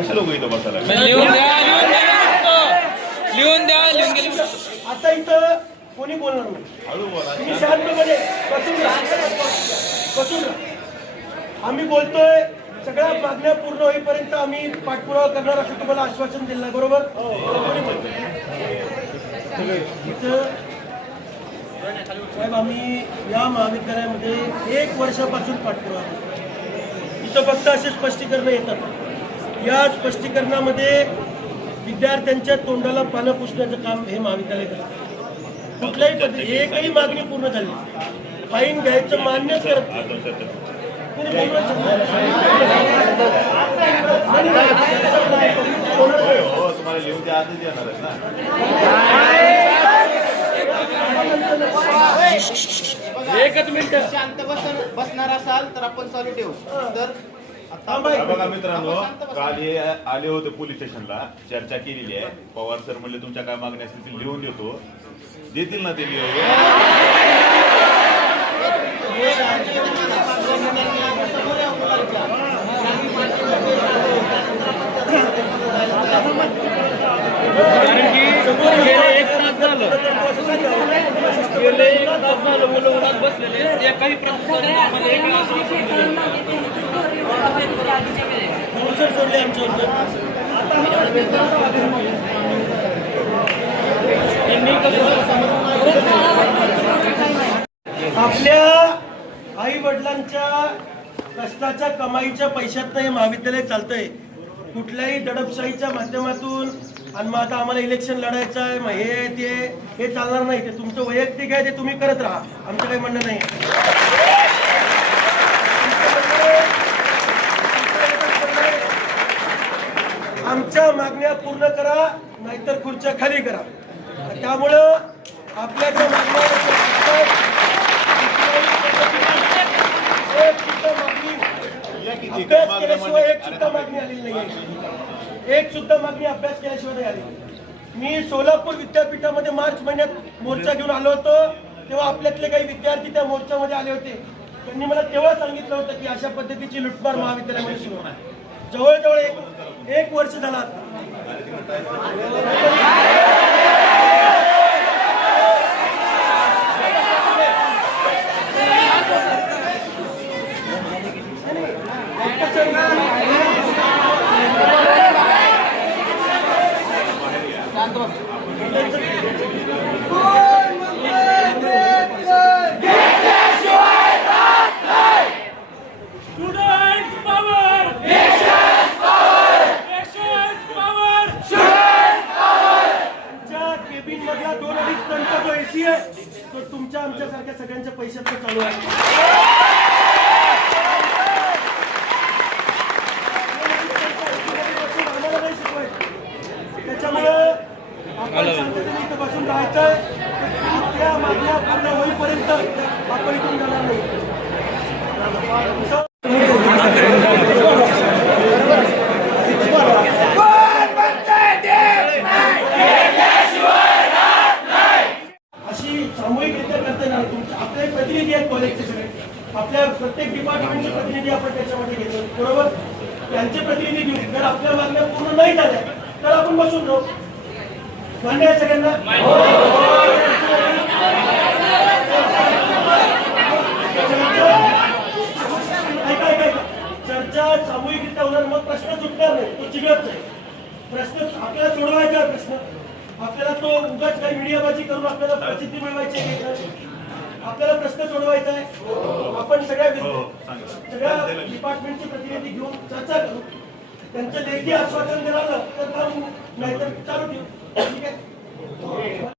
कशा लोक इथं बसायला लिहून द्या. आता इथं कोणी बोलणार नाही. हळू बोला. तुम्ही शांतपणे बसून राहा. आम्ही बोलतोय, सगळ्या मागण्या पूर्ण होईपर्यंत आम्ही पाठपुरावा करणार असं तुम्हाला आश्वासन दिलं आहे, बरोबर? कोणी बोलतोय इथं साहेब, आम्ही या महाविद्यालयामध्ये 1 वर्षापासून पाठपुरावा करतो. इथं फक्त असे स्पष्टीकरण येतात. या स्पष्टीकरणामध्ये विद्यार्थ्यांच्या तोंडाला पानं पुसण्याचं काम हे महाविद्यालय करतं. कुठल्याही पद्धती एकही मागणी पूर्ण झाली, फाईन घ्यायचं मान्यच करत नाही. तुम्हाला लिहून द्या, आजच येणार आहे ना. एकच मिनिट. शांत बसणार असाल तर आपण चालू ठेवू. तर बघा मित्रांनो, काल हे आले होते पोलीस स्टेशनला, चर्चा केलेली आहे. पवार सर म्हणले तुमच्या काय मागण्या असतील ते लिहून देतो, देतील ना ते आपल्या आई वडिलांच्या कष्टाच्या कमाईच्या पैशात हे महाविद्यालय चालतंय. कुठल्याही दडपशाहीच्या माध्यमातून आणि मग आता आम्हाला इलेक्शन लढायचं आहे, मग हे चालणार नाही. ते तुमचं वैयक्तिक आहे, ते तुम्ही करत राहा, आमचं काही म्हणणं नाही. आमच्या मागण्या पूर्ण करा, नाहीतर खुर्च्या खाली करा. त्यामुळं आपल्या ज्या मागण्या अभ्यास केल्याशिवाय एक सुद्धा मागणी आलेली नाही. एक सुद्धा मागणी अभ्यास केल्याशिवाय नाही आली. मी सोलापूर विद्यापीठामध्ये मार्च महिन्यात मोर्चा घेऊन आलो होतो, तेव्हा आपल्यातले काही विद्यार्थी त्या मोर्चामध्ये आले होते. त्यांनी मला तेव्हा सांगितलं होतं की अशा पद्धतीची लुटमार महाविद्यालयामध्ये सुरू होणार. जवळजवळ एक वर्ष झाला. तो तुमच्या आमच्यासारख्या सगळ्यांच्या पैशात चालू आहे. आम्हाला नाही शिकवायचं. त्याच्यामुळं आपण शांततेने इथं बसून राहायचंय. आपल्या मागण्या पूर्ण होईपर्यंत आपण इथून जाणार नाही. आपले प्रतिनिधी आहेत कॉलेजचे सगळे, आपल्या प्रत्येक डिपार्टमेंटचे प्रतिनिधी आपण त्याच्यामध्ये घेतो, बरोबर? त्यांचे प्रतिनिधी घेऊन जर आपल्या मागण्या पूर्ण नाही झाल्या तर आपण बसून राहू. मान्य आहे सगळ्यांना? चर्चा सामूहिकरित्या होणार, मग प्रश्न सुटणार नाही, तो चिघळत नाही. प्रश्न आपल्याला सोडवायचा प्रश्न, आपल्याला तो उगाच काही मीडियाबाजी करून आपल्याला प्रसिद्धी मिळवायची आहे. आपल्याला प्रश्न सोडवायचा आहे. आपण सगळ्या डिपार्टमेंटचे प्रतिनिधी घेऊन चर्चा करू. त्यांचं लेखी आश्वासन मिळालं तर थांबू, नाहीतर चालू ठेवू. ठीक आहे.